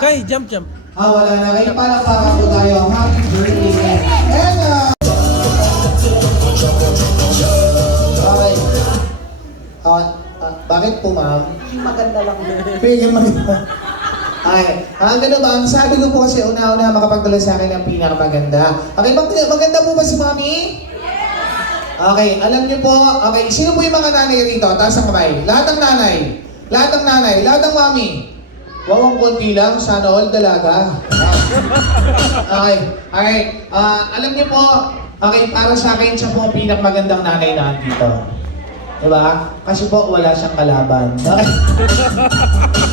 Kay, jump. Wala na. Kayo para po tayo. Happy birthday. And, okay. Bakit po, ma'am? Maganda lang. Bigyan maganda. Okay. Ganun ba? Ang sabi ko po kasi una-una makapagdala sa akin ang pinakamaganda. Okay, maganda po ba si mami? Okay, alam niyo po, okay, sino po yung mga nanay rito? Taas ang kamay. Lahat ng nanay. Lahat ng mami. Wawang konti lang, sana all dalaga. Okay. Alam niyo po, okay, para sa akin siya po ang pinakamagandang nanay na dito. Diba? Kasi po, wala siyang kalaban.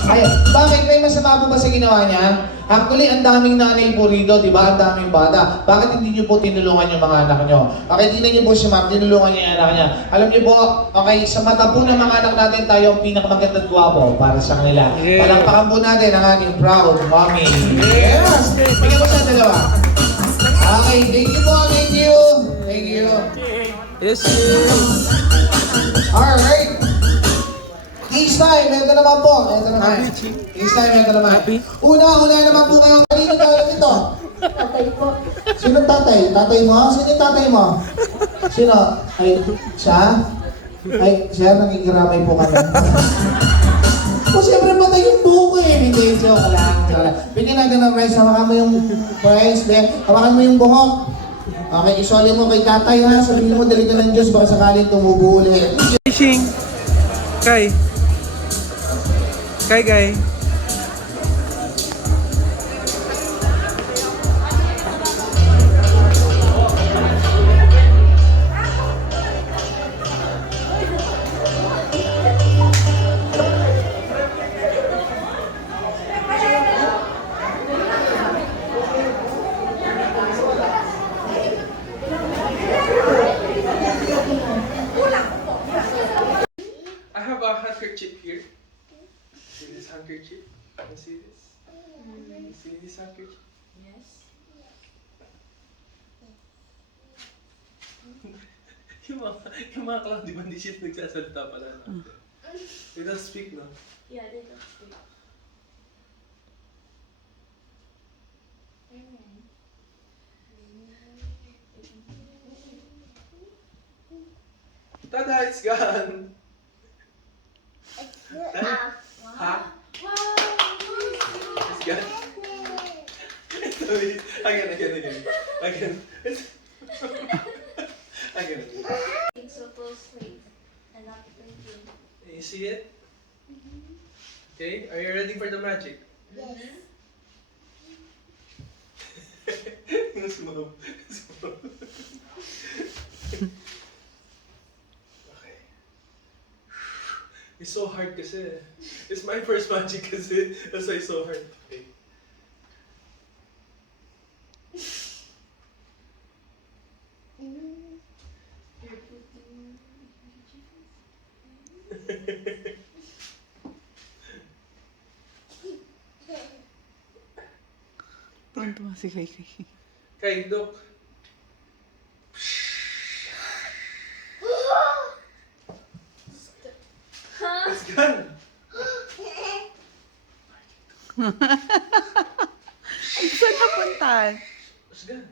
Ay, bakit? May masama po ba sa ginawa niya? Actually, ang daming nanay po rito, diba? Ang daming bata. Bakit hindi niyo po tinulungan yung mga anak niyo? Okay, tingnan niyo po si ma'am, tinulungan niya yung anak niya. Alam niyo po, okay, sa mata po ng mga anak natin, tayo ang pinakamagandang gwapo para sa kanila. Yeah. Palakpakan po natin ang ating proud mommy. Yes! Tingnan mo sa dalawa. Okay, thank you po, thank you. Yes, sir. Alright. Each time, ito naman po. Each time, ito naman. Una naman po kayo. Kanino galing ito? Tatay po. Sino tatay? Tatay mo? Sino yung tatay mo? Sino? Ay, siya? Ay, siya, nangigiramay po kami. O, siyempre patay yung buko eh. Hindi, joke lang. Bigyan natin ng rice. Hawakan mo yung rice. Hawakan mo yung buhok. Okay, isoli mo kay tatay ha. Sabihin mo, dali ka ng Diyos. Baka sakaling tumubo ulit. Fishing. Kay. I have a handkerchief here. See this handkerchief? You see this? See this handkerchief? Yes. yung mga clown, di ba hindi siya nagsasalita pala? They don't speak, no? Yeah, they don't speak. Tada, it's gone! Ha? It's gone? Again. Again. It's so closely. And not thinking. You see it? Okay, are you ready for the magic? Yes. Small. Okay. It's so hard kasi. It's my first magic kasi. That's why it's so hard. Okay. Tuwan-tuwa si Kai. Kay, look. It's gone. Ay, saan napunta? It's gone.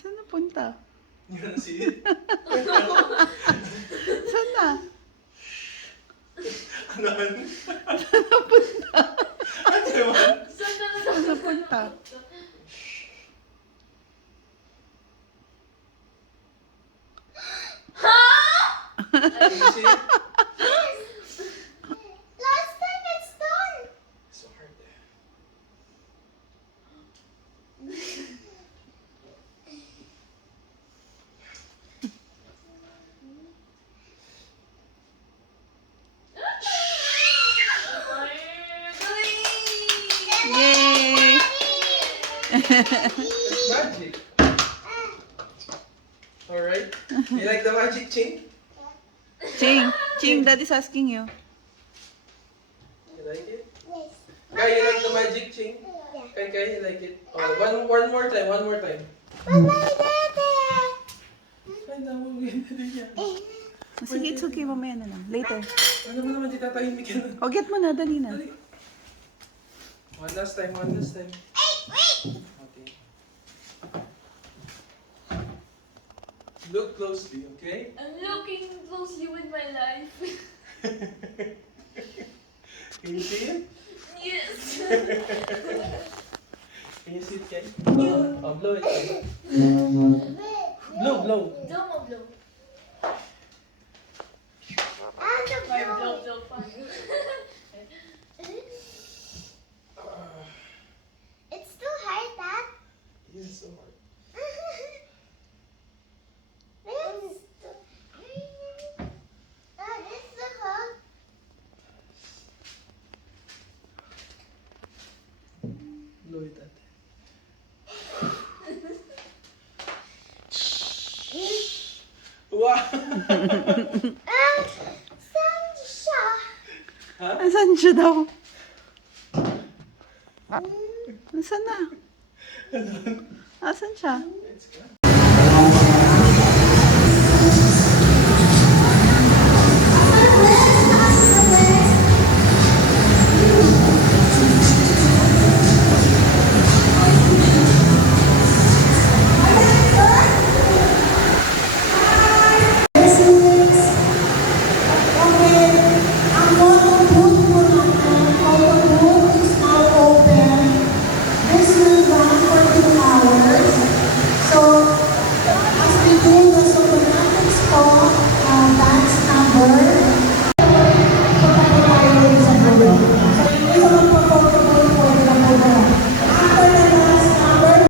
Saan napunta? You wanna see it? Saan na? Ano? Saan napunta? Ano man? Saan napunta? Can you see it? Last time it's done. It's so hard there. Yay! It's magic. Alright. You like the magic, Ching? Ching, Daddy's asking you. You like it? Yes. Kay, you like the magic, Ching? Kay, you like it? Oh, one more time. Ay, naman, ganyan din yan. Sige, it's okay. Mamaya na lang. Later. Ano mo naman, di tatahimik yan. O, get mo na. Dali na. Dali. One last time, one last time. Okay. Look closely, okay? I'm looking closely with my life. Can you see it? Yes. Can you see it, Kay? Oh, blow it. Kay. Blow, blow. Don't blow. My blow fine. It's too hard, Dad. Yes, so hard. It's too it's so hard. Blow it, ate. Wow! Sunshine. Huh? Asan siya daw? Asan na? Asan siya? It's gone.